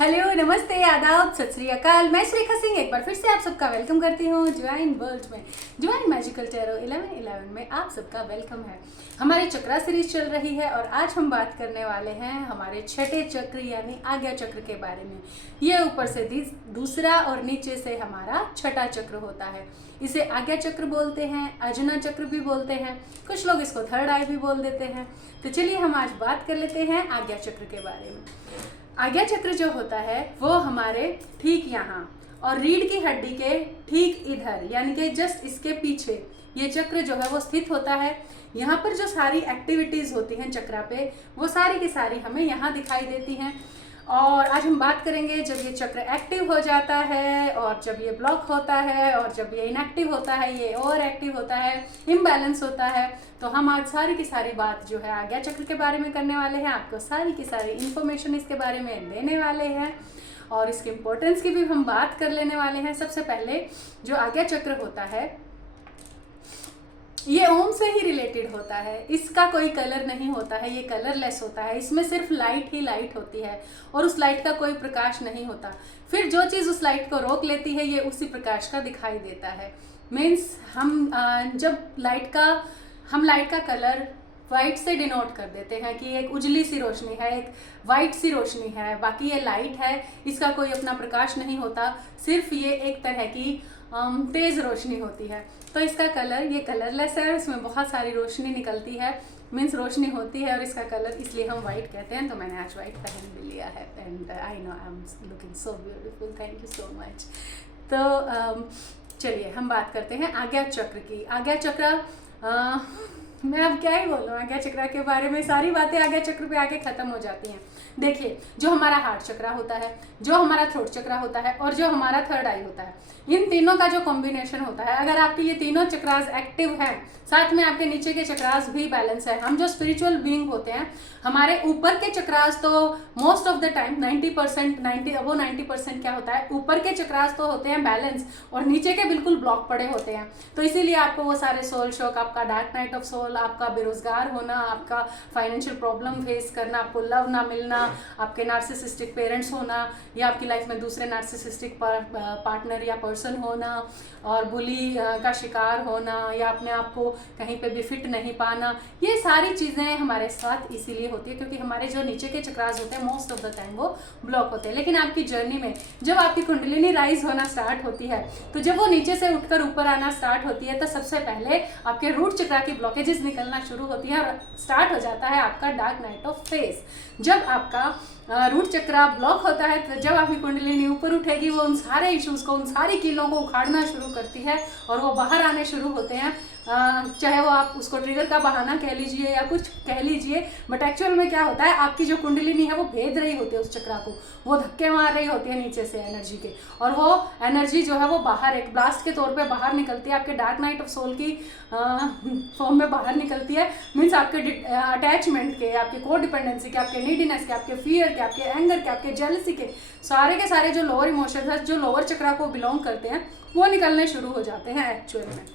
Hello, नमस्ते, आदाब, सत श्री अकाल। मैं श्रेखा सिंह एक बार फिर से आप सबका वेलकम करती हूँ डिवाइन वर्ल्ड में। डिवाइन मैजिकल टैरो 1111 में आप सबका वेलकम है। हमारी चक्रा सीरीज चल रही है और आज हम बात करने वाले हैं हमारे छठे चक्र यानी आज्ञा चक्र के बारे में। ये ऊपर से दूसरा और नीचे से हमारा छठा चक्र होता है। इसे आज्ञा चक्र बोलते हैं, अजना चक्र भी बोलते हैं, कुछ लोग इसको थर्ड आई भी बोल देते हैं। तो चलिए हम आज बात कर लेते हैं आज्ञा चक्र के बारे में। आज्ञा चक्र जो होता है वो हमारे ठीक यहाँ और रीढ़ की हड्डी के ठीक इधर यानी कि जस्ट इसके पीछे ये चक्र जो है वो स्थित होता है। यहाँ पर जो सारी एक्टिविटीज होती हैं चक्रा पे वो सारी की सारी हमें यहाँ दिखाई देती हैं। और आज हम बात करेंगे जब ये चक्र एक्टिव हो जाता है और जब ये ब्लॉक होता है और जब ये इनएक्टिव होता है, ये ओवर एक्टिव होता है, इम्बैलेंस होता है। तो हम आज सारी की सारी बात जो है आज्ञा चक्र के बारे में करने वाले हैं। आपको सारी की सारी इंफॉर्मेशन इसके बारे में देने वाले हैं और इसकी इम्पोर्टेंस की भी हम बात कर लेने वाले हैं। सबसे पहले जो आज्ञा चक्र होता है ये ओम से ही रिलेटेड होता है। इसका कोई कलर नहीं होता है, ये कलरलेस होता है। इसमें सिर्फ लाइट ही लाइट होती है और उस लाइट का कोई प्रकाश नहीं होता। फिर जो चीज़ उस लाइट को रोक लेती है ये उसी प्रकाश का दिखाई देता है। मीन्स जब लाइट का कलर वाइट से डिनोट कर देते हैं कि एक उजली सी रोशनी है, एक वाइट सी रोशनी है, बाकी ये लाइट है, इसका कोई अपना प्रकाश नहीं होता, सिर्फ ये एक तरह की तेज रोशनी होती है। तो इसका कलर ये कलरलेस है, इसमें बहुत सारी रोशनी निकलती है, मीन्स रोशनी होती है और इसका कलर इसलिए हम वाइट कहते हैं। तो मैंने आज वाइट पहन भी लिया है and I know I am looking so beautiful, thank you so much. तो चलिए हम बात करते हैं आज्ञा चक्र की। आज्ञा चक्र मैं अब क्या ही बोलूँ आज्ञा चक्र के बारे में, सारी बातें आज्ञा चक्र पे आके खत्म हो जाती हैं। देखिए, जो हमारा हार्ट चक्रा होता है, जो हमारा थ्रोट चक्रा होता है और जो हमारा थर्ड आई होता है, इन तीनों का जो कॉम्बिनेशन होता है, अगर आपके ये तीनों चक्रास एक्टिव हैं, साथ में आपके नीचे के चक्रास भी बैलेंस है। हम जो स्पिरिचुअल बीइंग होते हैं, हमारे ऊपर के चक्रास तो मोस्ट ऑफ द टाइम 90% क्या होता है, ऊपर के चक्रास तो होते हैं बैलेंस और नीचे के बिल्कुल ब्लॉक पड़े होते हैं। तो इसीलिए आपको वो सारे सोल शॉक, आपका डार्क नाइट ऑफ सोल, आपका बेरोजगार होना, आपका फाइनेंशियल प्रॉब्लम फेस करना, आपको लव ना मिलना, आपके नार्सिसिस्टिक पेरेंट्स होना या आपकी लाइफ में दूसरे नार्सिसिस्टिक पार्टनर या पर्सन होना और बुली का शिकार होना या अपने आप को कहीं पे भी फिट नहीं पाना, ये सारी चीज़ें हमारे साथ इसीलिए होती है क्योंकि हमारे जो नीचे के चक्रास होते हैं मोस्ट ऑफ द टाइम वो ब्लॉक होते हैं। लेकिन आपकी जर्नी में जब आपकी कुंडलिनी राइज होना स्टार्ट होती है, तो जब वो नीचे से उठकर ऊपर आना स्टार्ट होती है, तो सबसे पहले आपके रूट चक्रा की ब्लॉकेजेस निकलना शुरू होती है और स्टार्ट हो जाता है आपका डार्क नाइट ऑफ फेस। जब आपका रूट चक्रा ब्लॉक होता है तो जब आपकी कुंडलिनी ऊपर उठेगी, वो उन सारे इश्यूज को, उन सारी कीलों को उखाड़ना शुरू करती है और वो बाहर आने शुरू होते हैं। चाहे वो आप उसको ट्रिगर का बहाना कह लीजिए या कुछ कह लीजिए, बट एक्चुअल में क्या होता है, आपकी जो कुंडलिनी है वो भेद रही होती है उस चक्रा को, वो धक्के मार रही होती है नीचे से एनर्जी के, और वो एनर्जी जो है वो बाहर एक ब्लास्ट के तौर पे बाहर निकलती है, आपके डार्क नाइट ऑफ सोल की फॉर्म में बाहर निकलती है। मीन्स आपके अटैचमेंट के, आपके को डिपेंडेंसी के, आपके नीडीनेस के, आपके फियर के, आपके एंगर के, आपके जेलसी के सारे जो लोअर इमोशंस है, जो लोअर चक्रा को बिलोंग करते हैं, वो निकलने शुरू हो जाते हैं एक्चुअल में।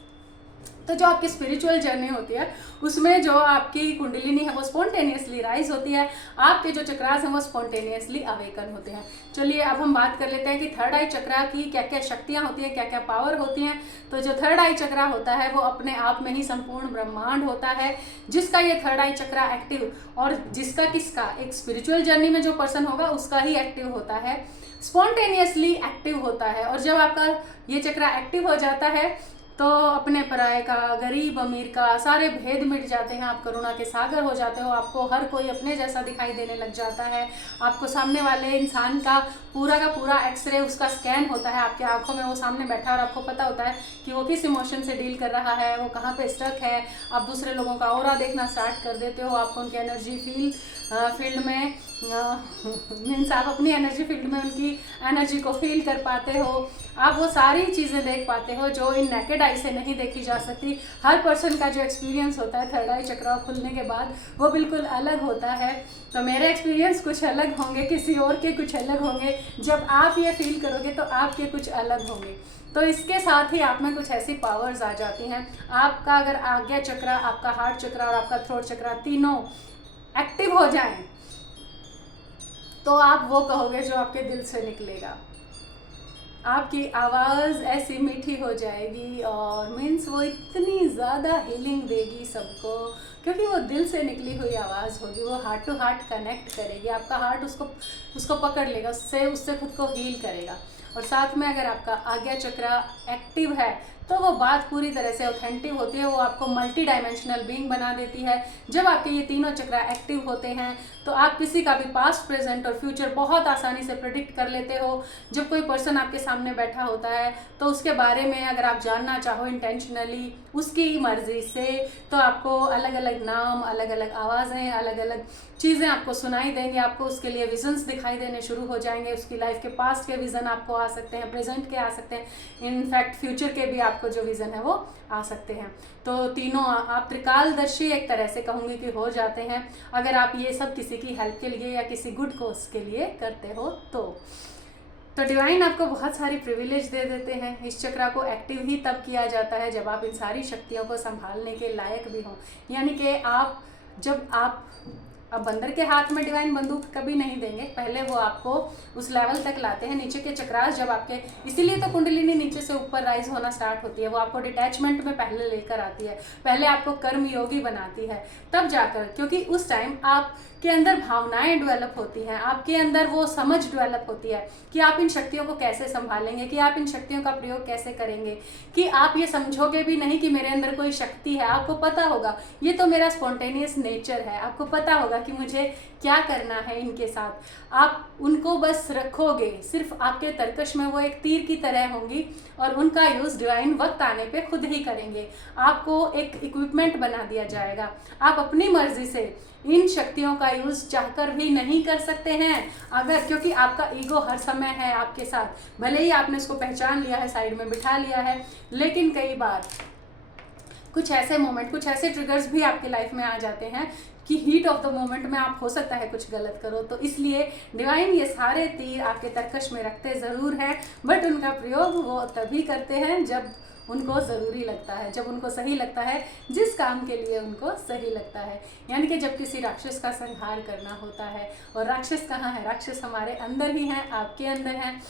तो जो आपकी स्पिरिचुअल जर्नी होती है उसमें जो आपकी कुंडलिनी है वो स्पॉन्टेनियसली राइज होती है, आपके जो चक्रास हैं वो स्पॉन्टेनियसली अवेकन होते हैं। चलिए अब हम बात कर लेते हैं कि थर्ड आई चक्रा की क्या क्या शक्तियाँ होती हैं, क्या क्या पावर होती हैं। तो जो थर्ड आई चक्रा होता है वो अपने आप में ही संपूर्ण ब्रह्मांड होता है। जिसका ये थर्ड आई चक्रा एक्टिव और किसका एक स्पिरिचुअल जर्नी में जो पर्सन होगा उसका ही एक्टिव होता है, स्पॉन्टेनियसली एक्टिव होता है। और जब आपका ये चक्रा एक्टिव हो जाता है तो अपने पराये का, गरीब अमीर का सारे भेद मिट जाते हैं, आप करुणा के सागर हो जाते हो, आपको हर कोई अपने जैसा दिखाई देने लग जाता है, आपको सामने वाले इंसान का पूरा एक्सरे उसका स्कैन होता है आपकी आंखों में, वो सामने बैठा और आपको पता होता है कि वो किस इमोशन से डील कर रहा है, वो कहाँ पे स्टक है। आप दूसरे लोगों का ऑरा देखना स्टार्ट कर देते हो, आपको उनकी एनर्जी फील्ड में मीन्स आप अपनी एनर्जी फील्ड में उनकी एनर्जी को फील कर पाते हो, आप वो सारी चीज़ें देख पाते हो जो इन नेकेड आई से नहीं देखी जा सकती। हर पर्सन का जो एक्सपीरियंस होता है थर्ड आई चक्रा खुलने के बाद वो बिल्कुल अलग होता है। तो मेरे एक्सपीरियंस कुछ अलग होंगे, किसी और के कुछ अलग होंगे, जब आप ये फील करोगे तो आपके कुछ अलग होंगे। तो इसके साथ ही आप में कुछ ऐसी पावर्स आ जाती हैं। आपका अगर आज्ञा चक्रा, आपका हार्ट चक्रा और आपका थ्रोट चक्रा तीनों एक्टिव हो जाएं तो आप वो कहोगे जो आपके दिल से निकलेगा। आपकी आवाज़ ऐसी मीठी हो जाएगी और मीन्स वो इतनी ज़्यादा हीलिंग देगी सबको, क्योंकि वो दिल से निकली हुई आवाज़ होगी। वो हार्ट टू हार्ट कनेक्ट करेगी, आपका हार्ट उसको पकड़ लेगा, उससे खुद को हील करेगा। और साथ में अगर आपका आज्ञा चक्र एक्टिव है तो वो बात पूरी तरह से ऑथेंटिक होती है, वो आपको मल्टी डायमेंशनल बीइंग बना देती है। जब आपके ये तीनों चक्र एक्टिव होते हैं तो आप किसी का भी पास्ट, प्रेजेंट और फ्यूचर बहुत आसानी से प्रेडिक्ट कर लेते हो। जब कोई पर्सन आपके सामने बैठा होता है तो उसके बारे में अगर आप जानना चाहो इंटेंशनली उसकी मर्जी से, तो आपको अलग अलग नाम, अलग अलग आवाज़ें, अलग अलग चीज़ें आपको सुनाई देंगी। आपको उसके लिए विजन्स दिखाई देने शुरू हो जाएंगे। उसकी लाइफ के पास्ट के विज़न आपको आ सकते हैं, प्रेजेंट के आ सकते हैं, इनफैक्ट फ्यूचर के भी आपको जो विज़न है वो आ सकते हैं। तो तीनों आप त्रिकालदर्शी एक तरह से कहूँगी कि हो जाते हैं अगर आप ये सब किसी की हेल्प के लिए या किसी गुड कोर्स के लिए करते हो तो डिवाइन आपको बहुत सारी प्रिविलेज दे देते हैं। इस चक्र को एक्टिव ही तब किया जाता है जब आप इन सारी शक्तियों को संभालने के लायक भी हों। यानी कि आप अब बंदर के हाथ में डिवाइन बंदूक कभी नहीं देंगे, पहले वो आपको उस लेवल तक लाते हैं। नीचे के चक्रास जब आपके, इसीलिए तो कुंडलिनी नीचे से ऊपर राइज होना स्टार्ट होती है। वो आपको डिटैचमेंट में पहले लेकर आती है, पहले आपको कर्म योगी बनाती है, तब जाकर, क्योंकि उस टाइम आपके अंदर भावनाएं डेवलप होती हैं, आपके अंदर वो समझ डेवलप होती है कि आप इन शक्तियों को कैसे संभालेंगे, कि आप इन शक्तियों का प्रयोग कैसे करेंगे, कि आप ये समझोगे भी नहीं कि मेरे अंदर कोई शक्ति है। आपको पता होगा ये तो मेरा स्पॉन्टेनियस नेचर है, आपको पता होगा कि मुझे क्या करना है इनके साथ। आप उनको बस रखोगे, सिर्फ आपके तरकश में वो एक तीर की तरह होंगी और उनका यूज़ डिवाइन वक्त आने पे खुद ही करेंगे। आपको एक इक्विपमेंट बना दिया जाएगा। आप अपनी मर्जी से इन शक्तियों का यूज़ चाहकर भी नहीं कर सकते हैं अगर, क्योंकि आपका ईगो हर समय है आपके साथ। भले ही आपने उसको पहचान लिया है, साइड में बिठा लिया है, लेकिन कई बार कुछ ऐसे मोमेंट, कुछ ऐसे ट्रिगर्स भी आपकी लाइफ में आ जाते हैं कि हीट ऑफ द मोमेंट में आप हो सकता है कुछ गलत करो। तो इसलिए डिवाइन ये सारे तीर आपके तरकश में रखते ज़रूर हैं, बट उनका प्रयोग वो तभी करते हैं जब उनको ज़रूरी लगता है, जब उनको सही लगता है, जिस काम के लिए उनको सही लगता है। यानी कि जब किसी राक्षस का संहार करना होता है, और राक्षस कहाँ है? राक्षस हमारे अंदर ही हैं, आपके अंदर हैं।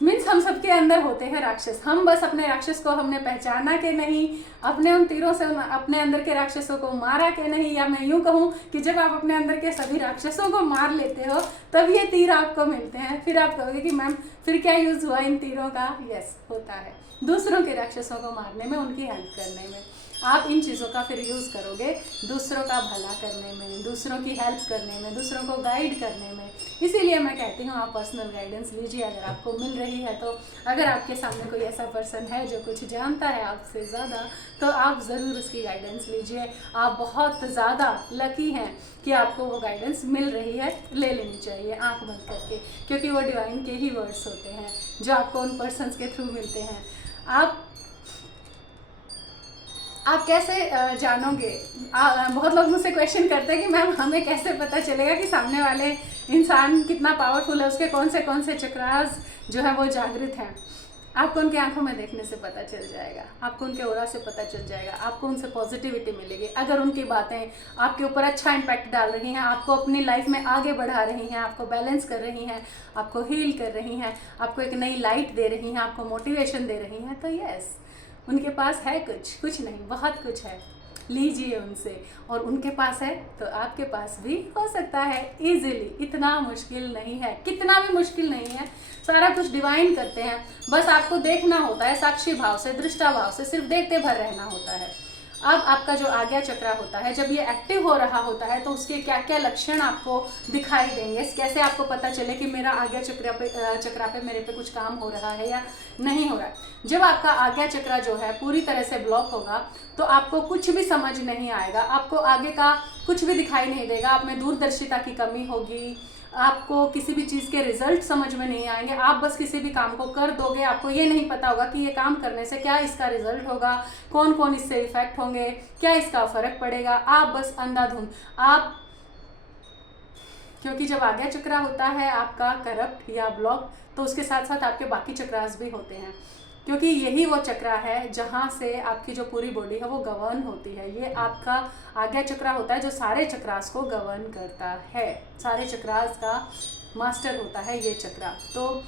मीन्स हम सबके अंदर होते हैं राक्षस। हम बस अपने राक्षस को हमने पहचाना के नहीं, अपने उन तीरों से अपने अंदर के राक्षसों को मारा के नहीं, या मैं यूँ कहूँ कि जब आप अपने अंदर के सभी राक्षसों को मार लेते हो तब ये तीर आपको मिलते हैं। फिर आप कहोगे कि मैम फिर क्या यूज़ हुआ इन तीरों का? यस, होता है दूसरों के राक्षसों को मारने में, उनकी हेल्प करने में। आप इन चीज़ों का फिर यूज़ करोगे दूसरों का भला करने में, दूसरों की हेल्प करने में, दूसरों को गाइड करने में। इसीलिए मैं कहती हूँ आप पर्सनल गाइडेंस लीजिए अगर आपको मिल रही है तो। अगर आपके सामने कोई ऐसा पर्सन है जो कुछ जानता है आपसे ज़्यादा, तो आप ज़रूर उसकी गाइडेंस लीजिए। आप बहुत ज़्यादा लकी हैं कि आपको वो गाइडेंस मिल रही है, ले लेनी चाहिए आँख बंद करके, क्योंकि वो डिवाइन के ही वर्ड्स होते हैं जो आपको उन पर्सन्स के थ्रू मिलते हैं। आप कैसे जानोगे? बहुत लोग मुझसे क्वेश्चन करते हैं कि मैम हमें कैसे पता चलेगा कि सामने वाले इंसान कितना पावरफुल है, उसके कौन से चक्रास जो है वो जागृत हैं। आपको उनकी आंखों में देखने से पता चल जाएगा, आपको उनके ऑरा से पता चल जाएगा, आपको उनसे पॉजिटिविटी मिलेगी। अगर उनकी बातें आपके ऊपर अच्छा इम्पैक्ट डाल रही हैं, आपको अपनी लाइफ में आगे बढ़ा रही हैं, आपको बैलेंस कर रही हैं, आपको हील कर रही हैं, आपको एक नई लाइट दे रही हैं, आपको मोटिवेशन दे रही हैं, तो यस, उनके पास है कुछ नहीं, बहुत कुछ है। लीजिए उनसे, और उनके पास है तो आपके पास भी हो सकता है इजीली। इतना मुश्किल नहीं है, कितना भी मुश्किल नहीं है, सारा कुछ डिवाइन करते हैं। बस आपको देखना होता है साक्षी भाव से, दृष्टा भाव से, सिर्फ देखते भर रहना होता है। अब आपका जो आज्ञा चक्र होता है, जब ये एक्टिव हो रहा होता है तो उसके क्या क्या लक्षण आपको दिखाई देंगे, कैसे आपको पता चले कि मेरा आज्ञा चक्र पे मेरे पे कुछ काम हो रहा है या नहीं हो रहा है। जब आपका आज्ञा चक्र जो है पूरी तरह से ब्लॉक होगा तो आपको कुछ भी समझ नहीं आएगा, आपको आगे का कुछ भी दिखाई नहीं देगा, आप में दूरदर्शिता की कमी होगी, आपको किसी भी चीज़ के रिजल्ट समझ में नहीं आएंगे। आप बस किसी भी काम को कर दोगे, आपको ये नहीं पता होगा कि ये काम करने से क्या इसका रिजल्ट होगा, कौन कौन इससे इफेक्ट होंगे, क्या इसका फर्क पड़ेगा। आप बस अंधाधुंध क्योंकि जब आज्ञा चक्र होता है आपका करप्ट या ब्लॉक, तो उसके साथ साथ आपके बाकी चक्रास भी होते हैं। क्योंकि यही वो चक्रा है जहाँ से आपकी जो पूरी बॉडी है वो गवर्न होती है। ये आपका आज्ञा चक्रा होता है जो सारे चक्रास को गवर्न करता है, सारे चक्रास का मास्टर होता है ये चक्रा। तो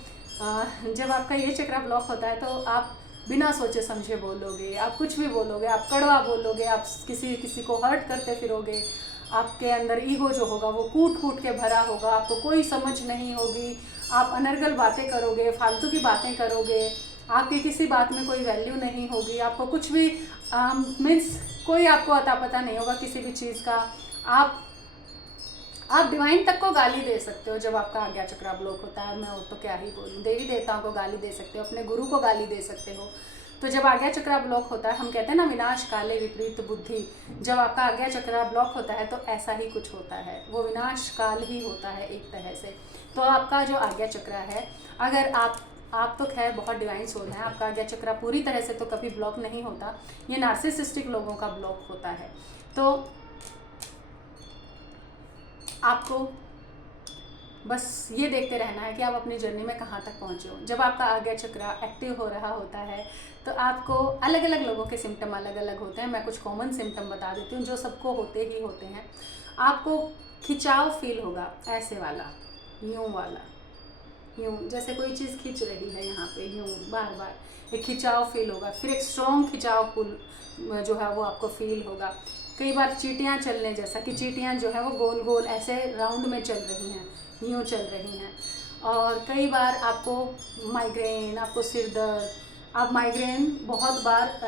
जब आपका ये चक्रा ब्लॉक होता है तो आप बिना सोचे समझे बोलोगे, आप कुछ भी बोलोगे, आप कड़वा बोलोगे, आप किसी को हर्ट करते फिरोगे, आपके अंदर ईगो जो होगा वो कूट कूट के भरा होगा, आपको कोई समझ नहीं होगी, आप अनर्गल बातें करोगे, फालतू की बातें करोगे, आपकी किसी बात में कोई वैल्यू नहीं होगी, आपको कुछ भी मीन्स कोई आपको अता पता नहीं होगा किसी भी चीज़ का। आप डिवाइन तक को गाली दे सकते हो जब आपका आज्ञा चक्रा ब्लॉक होता है। मैं वो तो क्या ही बोलूँ, देवी देवताओं को गाली दे सकते हो, अपने गुरु को गाली दे सकते हो। तो जब आज्ञा चक्रा ब्लॉक होता है, हम कहते हैं ना विनाश काले विपरीत बुद्धि, जब आपका आज्ञा चक्रा ब्लॉक होता है तो ऐसा ही कुछ होता है, वो विनाश काल ही होता है एक तरह से। तो आपका जो आज्ञा चक्रा है, अगर आप तो खैर बहुत डिवाइन सोल हैं, आपका आज्ञा चक्रा पूरी तरह से तो कभी ब्लॉक नहीं होता, ये नार्सिसिस्टिक लोगों का ब्लॉक होता है। तो आपको बस ये देखते रहना है कि आप अपनी जर्नी में कहाँ तक पहुँचे हो। जब आपका आज्ञा चक्रा एक्टिव हो रहा होता है तो आपको अलग अलग लोगों के सिम्टम अलग अलग होते हैं। मैं कुछ कॉमन सिम्टम बता देती हूँ जो सबको होते ही होते हैं। आपको खिंचाव फील होगा, ऐसे वाला, यूँ वाला, यूँ जैसे कोई चीज़ खींच रही है यहाँ पे, यूँ बार बार एक खिंचाव फील होगा। फिर एक स्ट्रॉन्ग खिंचाव पुल जो है वो आपको फील होगा। कई बार चींटियाँ चलने जैसा कि चींटियाँ जो है वो गोल गोल ऐसे राउंड में चल रही हैं, यूँ चल रही हैं। और कई बार आपको माइग्रेन, आपको सिर दर्द, आप माइग्रेन बहुत बार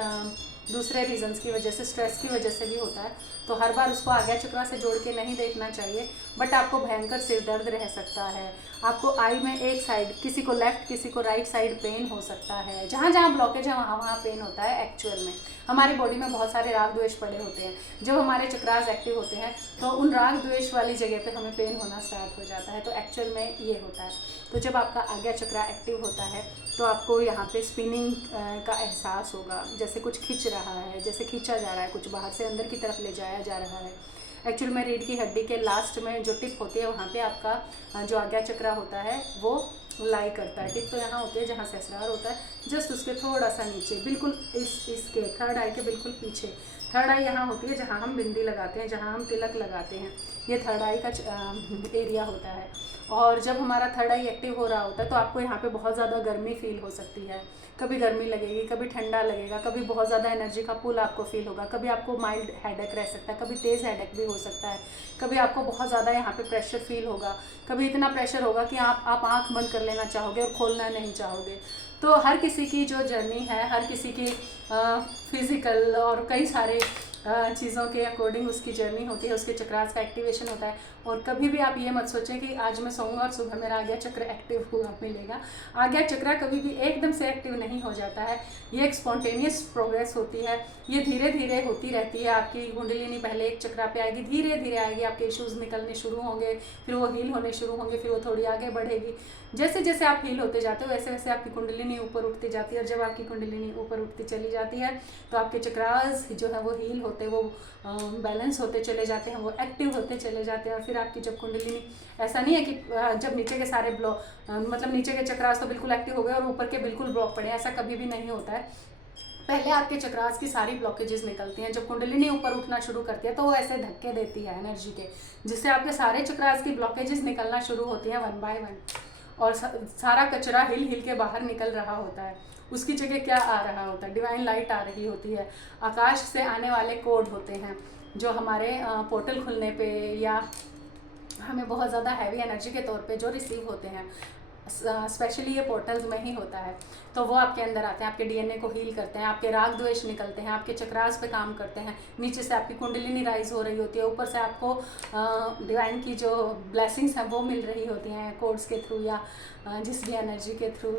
दूसरे रीजंस की वजह से, स्ट्रेस की वजह से भी होता है, तो हर बार उसको आज्ञा चक्रा से जोड़ के नहीं देखना चाहिए। बट आपको भयंकर सिर दर्द रह सकता है, आपको आई में एक साइड, किसी को लेफ्ट किसी को राइट साइड पेन हो सकता है। जहाँ जहाँ ब्लॉकेज है वहाँ वहाँ पेन होता है। एक्चुअल में हमारी बॉडी में बहुत सारे राग द्वेष पड़े होते हैं, जब हमारे चक्रास एक्टिव होते हैं तो उन राग द्वेष वाली जगह पे हमें पेन होना स्टार्ट हो जाता है। तो एक्चुअल में ये होता है। तो जब आपका आज्ञा चक्रा एक्टिव होता है तो आपको यहाँ पे स्पिनिंग का एहसास होगा, जैसे कुछ खींच रहा है, जैसे खींचा जा रहा है, कुछ बाहर से अंदर की तरफ ले जाया जा रहा है। एक्चुअल में रीढ़ की हड्डी के लास्ट में जो टिप होती है वहाँ पे आपका जो आज्ञा चक्रा होता है वो लाई करता है। टिप तो यहाँ होती है जहाँ सहस्रार होता है, जस्ट उसके थोड़ा सा नीचे, बिल्कुल इसके थर्ड आई के बिल्कुल पीछे। थर्ड आई यहाँ होती है जहाँ हम बिंदी लगाते हैं, जहाँ हम तिलक लगाते हैं, ये थर्ड आई का एरिया होता है। और जब हमारा थर्ड आई एक्टिव हो रहा होता है तो आपको यहाँ पे बहुत ज़्यादा गर्मी फील हो सकती है। कभी गर्मी लगेगी, कभी ठंडा लगेगा, कभी बहुत ज़्यादा एनर्जी का पुल आपको फील होगा, कभी आपको माइल्ड हेडेक रह सकता है, कभी तेज़ हेडेक भी हो सकता है, कभी आपको बहुत ज़्यादा यहाँ पे प्रेशर फील होगा, कभी इतना प्रेशर होगा कि आप आँख बंद कर लेना चाहोगे और खोलना नहीं चाहोगे। तो हर किसी की जो जर्नी है, हर किसी की फिज़िकल और कई सारे चीज़ों के अकॉर्डिंग उसकी जर्नी होती है, उसके चक्रास का एक्टिवेशन होता है। और कभी भी आप ये मत सोचें कि आज मैं सोऊंगा और सुबह मेरा आज्ञा चक्र एक्टिव हुआ मिलेगा। आज्ञा चक्र कभी भी एकदम से एक्टिव नहीं हो जाता है, ये एक स्पॉन्टेनियस प्रोग्रेस होती है, ये धीरे धीरे होती रहती है। आपकी कुंडलिनी पहले एक चक्रा पे आएगी, धीरे धीरे आएगी, आपके इश्यूज़ निकलने शुरू होंगे, फिर वो हील होने शुरू होंगे, फिर वो थोड़ी आगे बढ़ेगी। जैसे जैसे आप हील होते जाते हो वैसे वैसे आपकी कुंडलिनी ऊपर उठती जाती है। और जब आपकी कुंडलिनी ऊपर उठती चली जाती है तो आपके चक्रास जो है वो हील होते, वो बैलेंस होते चले जाते हैं, वो एक्टिव होते चले जाते हैं। और फिर आपकी जब कुंडलिनी, ऐसा नहीं है कि जब नीचे के सारे ब्लॉक मतलब नीचे के चक्रास तो बिल्कुल एक्टिव हो गए और ऊपर के बिल्कुल ब्लॉक पड़े, ऐसा कभी भी नहीं होता है। पहले आपके चक्रास की सारी ब्लॉकेजेस निकलती हैं। जब कुंडलिनी ऊपर उठना शुरू करती है तो वो ऐसे धक्के देती है एनर्जी के, जिससे आपके सारे चक्रास की ब्लॉकेजेस निकलना शुरू होती हैं वन बाय वन, और सारा कचरा हिल हिल के बाहर निकल रहा होता है। उसकी जगह क्या आ रहा होता है? डिवाइन लाइट आ रही होती है, आकाश से आने वाले कोड होते हैं जो हमारे पोर्टल खुलने पे या हमें बहुत ज़्यादा हैवी एनर्जी के तौर पे जो रिसीव होते हैं, स्पेशली ये पोर्टल्स में ही होता है। तो वो आपके अंदर आते हैं, आपके डीएनए को हील करते हैं, आपके राग द्वेष निकलते हैं, आपके चक्रास पे काम करते हैं। नीचे से आपकी कुंडलिनी राइज हो रही होती है, ऊपर से आपको डिवाइन की जो ब्लेसिंग्स हैं वो मिल रही होती हैं कोड्स के थ्रू या जिस भी एनर्जी के थ्रू,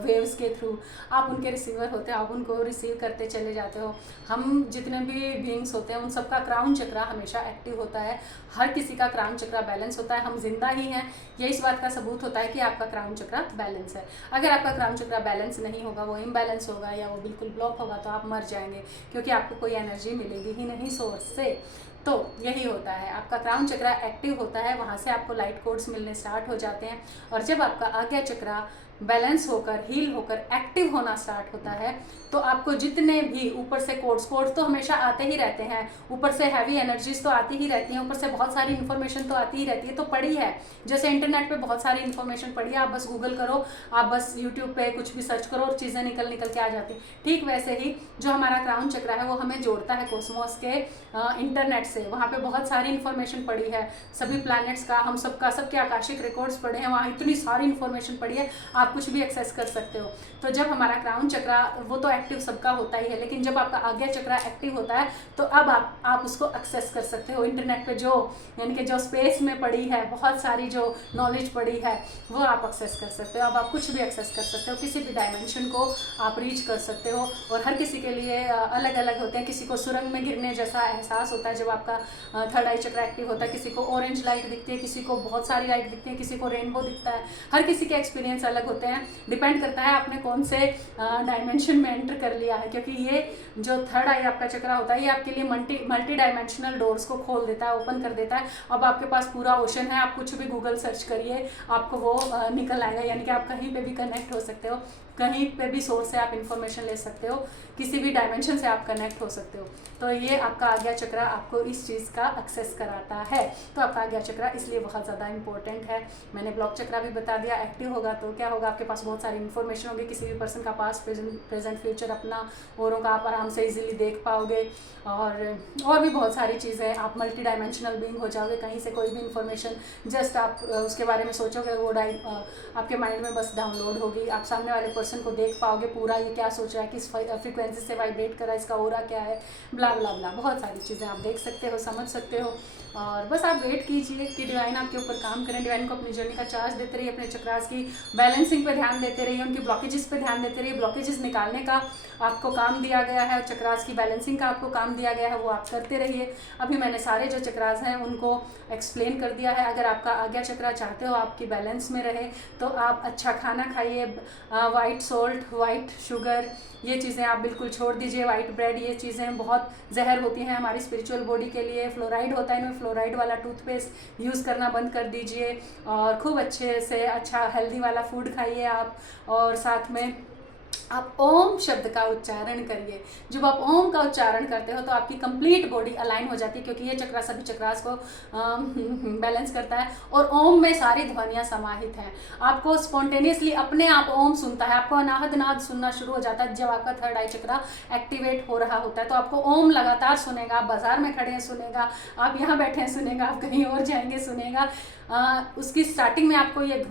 वेव्स के थ्रू आप उनके रिसीवर होते हैं, आप उनको रिसीव करते चले जाते हो। हम जितने भी बीइंग्स होते हैं उन सबका क्राउन चक्रा हमेशा एक्टिव होता है, हर किसी का क्राउन चक्रा बैलेंस होता है। हम जिंदा ही हैं, ये इस बात का सबूत होता है कि आपका क्राउन चक्रा बैलेंस है। अगर आपका क्राउन चक्रा बैलेंस नहीं होगा, वो इम्बैलेंस होगा या वो बिल्कुल ब्लॉक होगा तो आप मर जाएंगे, क्योंकि आपको कोई एनर्जी मिलेगी ही नहीं सोर्स से। तो यही होता है, आपका क्राउन चक्रा एक्टिव होता है, वहाँ से आपको लाइट कोड्स मिलने स्टार्ट हो जाते हैं। और जब आपका आज्ञा चक्रा बैलेंस होकर, हील होकर एक्टिव होना स्टार्ट होता है, तो आपको जितने भी ऊपर से कोड्स तो हमेशा आते ही रहते हैं, ऊपर से हैवी एनर्जीज तो आती ही रहती हैं, ऊपर से बहुत सारी इन्फॉर्मेशन तो आती ही रहती है, तो पड़ी है। जैसे इंटरनेट पे बहुत सारी इन्फॉर्मेशन पड़ी है, आप बस गूगल करो, आप बस यूट्यूब पे कुछ भी सर्च करो और चीज़ें निकल के आ जाती। ठीक वैसे ही जो हमारा क्राउन चक्रा है वो हमें जोड़ता है कॉस्मोस के इंटरनेट से। वहाँ पे बहुत सारी इन्फॉर्मेशन पड़ी है, सभी प्लैनेट्स का, हम सबका, सबके आकाशिक रिकॉर्ड्स पड़े हैं, वहाँ इतनी सारी इन्फॉर्मेशन पड़ी है, आप कुछ भी एक्सेस कर सकते हो। तो जब हमारा क्राउन चक्रा, वो तो एक्टिव सबका होता ही है, लेकिन जब आपका आज्ञा चक्रा एक्टिव होता है तो अब आप उसको एक्सेस कर सकते हो। इंटरनेट पे जो, यानी कि जो स्पेस में पड़ी है बहुत सारी जो नॉलेज पड़ी है वो आप एक्सेस कर सकते हो। अब आप कुछ भी एक्सेस कर सकते हो, किसी भी डायमेंशन को आप रीच कर सकते हो। और हर किसी के लिए अलग अलग होते हैं। किसी को सुरंग में गिरने जैसा एहसास होता है जब आपका थर्ड आई चक्रा एक्टिव होता है, किसी को ऑरेंज लाइट दिखती है, किसी को बहुत सारी लाइट दिखती है, किसी को रेनबो दिखता है। हर किसी के एक्सपीरियंस अलग होते हैं, डिपेंड करता है आपने कौन से डायमेंशन में एंटर कर लिया है। क्योंकि ये जो थर्ड आई आपका चक्रा होता है ये आपके लिए मल्टी डायमेंशनल डोर्स को खोल देता है, ओपन कर देता है। अब आपके पास पूरा ओशन है, आप कुछ भी गूगल सर्च करिए आपको वो निकल आएगा। यानी कि आप कहीं पे भी कनेक्ट हो सकते हो, कहीं पे भी सोर्स से आप इंफॉर्मेशन ले सकते हो, किसी भी डायमेंशन से आप कनेक्ट हो सकते हो। तो ये आपका आज्ञा चक्रा आपको इस चीज़ का एक्सेस कराता है। तो आपका आज्ञा चक्रा इसलिए बहुत ज़्यादा इंपॉर्टेंट है। मैंने ब्लॉक चक्रा भी बता दिया। एक्टिव होगा तो क्या होगा, आपके पास बहुत सारी इन्फॉर्मेशन होगी, किसी भी पर्सन का पास्ट, प्रेजेंट, फ्यूचर, अपना, औरों का आप आराम से इजीली देख पाओगे। और भी बहुत सारी चीज़ें, आप मल्टी डायमेंशनल बीइंग हो जाओगे। कहीं से कोई भी इंफॉर्मेशन जस्ट आप उसके बारे में सोचोगे, वो आपके माइंड में बस डाउनलोड होगी। आप सामने वाले पर्सन को देख पाओगे पूरा, ये क्या सोच रहा है, किस फ्रीक्वेंसी से वाइब्रेट कर रहा है, इसका ऑरा क्या है, ब्ला ब्ला ब्ला। बहुत सारी चीज़ें आप देख सकते हो, समझ सकते हो। और बस आप वेट कीजिए कि डिवाइन आपके ऊपर काम करें। डिवाइन को अपनी जर्नी का चार्ज देते रहिए, अपने चक्रास की बैलेंसिंग पे ध्यान देते रहिए, उनकी ब्लॉकेजेस पे ध्यान देते रहिए। ब्लॉकेजेस निकालने का आपको काम दिया गया है, चक्रास की बैलेंसिंग का आपको काम दिया गया है, वो आप करते रहिए। अभी मैंने सारे जो चक्रास हैं उनको एक्सप्लेन कर दिया है। अगर आपका आज्ञा चक्रा चाहते हो आपकी बैलेंस में रहे तो आप अच्छा खाना खाइए, वाइट सॉल्ट, वाइट शुगर, ये चीज़ें आप बिल्कुल छोड़ दीजिए। वाइट ब्रेड, ये चीज़ें बहुत जहर होती हैं हमारी स्पिरिचुअल बॉडी के लिए। फ्लोराइड होता है इनमें, फ्लोराइड वाला टूथपेस्ट यूज़ करना बंद कर दीजिए। और खूब अच्छे से अच्छा हेल्दी वाला फूड खाइए आप। और साथ में आप ओम शब्द का उच्चारण करिए। जब आप ओम का उच्चारण करते हो तो आपकी कंप्लीट बॉडी अलाइन हो जाती है, क्योंकि ये चक्रा सभी चक्रास को बैलेंस करता है। और ओम में सारी ध्वनियाँ समाहित हैं। आपको स्पॉन्टेनियसली अपने आप ओम सुनता है, आपको अनाहद नाद सुनना शुरू हो जाता है जब आपका थर्ड आई चक्रा एक्टिवेट हो रहा होता है। तो आपको ओम लगातार सुनेगा, आप बाजार में खड़े हैं सुनेगा, आप यहाँ बैठे हैं सुनेगा, आप कहीं और जाएंगे सुनेगा। उसकी स्टार्टिंग में आपको ये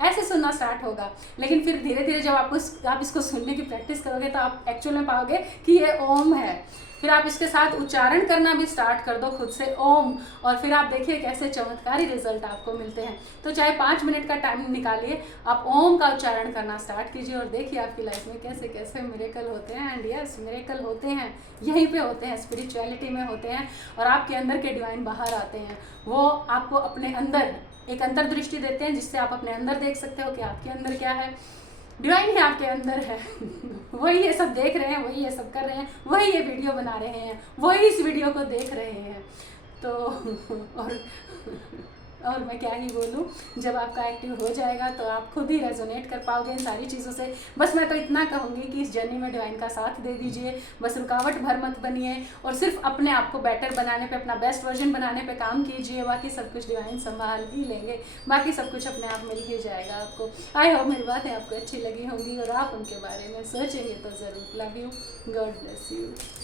ऐसे सुनना स्टार्ट होगा, लेकिन फिर धीरे धीरे जब आप इसको सुनने की प्रैक्टिस करोगे तो आप एक्चुअल में पाओगे कि ये ओम है। फिर आप इसके साथ उच्चारण करना भी स्टार्ट कर दो खुद से ओम, और फिर आप देखिए कैसे चमत्कारी रिजल्ट आपको मिलते हैं। तो चाहे 5 मिनट का टाइम निकालिए, आप ओम का उच्चारण करना स्टार्ट कीजिए और देखिए आपकी लाइफ में कैसे कैसे मिरेकल होते हैं। एंड यस, मिरेकल होते हैं, यहीं पे होते हैं, स्पिरिचुअलिटी में होते हैं। और आपके अंदर के डिवाइन बाहर आते हैं, वो आपको अपने अंदर एक अंतर्दृष्टि देते हैं, जिससे आप अपने अंदर देख सकते हो कि आपके अंदर क्या है। डिवाइन है आपके अंदर है वही ये सब देख रहे हैं, वही ये सब कर रहे हैं, वही ये वीडियो बना रहे हैं, वही इस वीडियो को देख रहे हैं। तो और मैं क्या ही बोलूँ, जब आपका एक्टिव हो जाएगा तो आप खुद ही रेजोनेट कर पाओगे इन सारी चीज़ों से। बस मैं तो इतना कहूँगी कि इस जर्नी में डिवाइन का साथ दे दीजिए, बस रुकावट भर मत बनिए, और सिर्फ अपने आप को बेटर बनाने पे, अपना बेस्ट वर्जन बनाने पे काम कीजिए। बाकी सब कुछ डिवाइन संभाल ही लेंगे, बाकी सब कुछ अपने आप मिल ही जाएगा आपको। आई होप मेरी बातें आपको अच्छी लगी होंगी और आप उनके बारे में सोचेंगे तो ज़रूर। Love you, God bless you.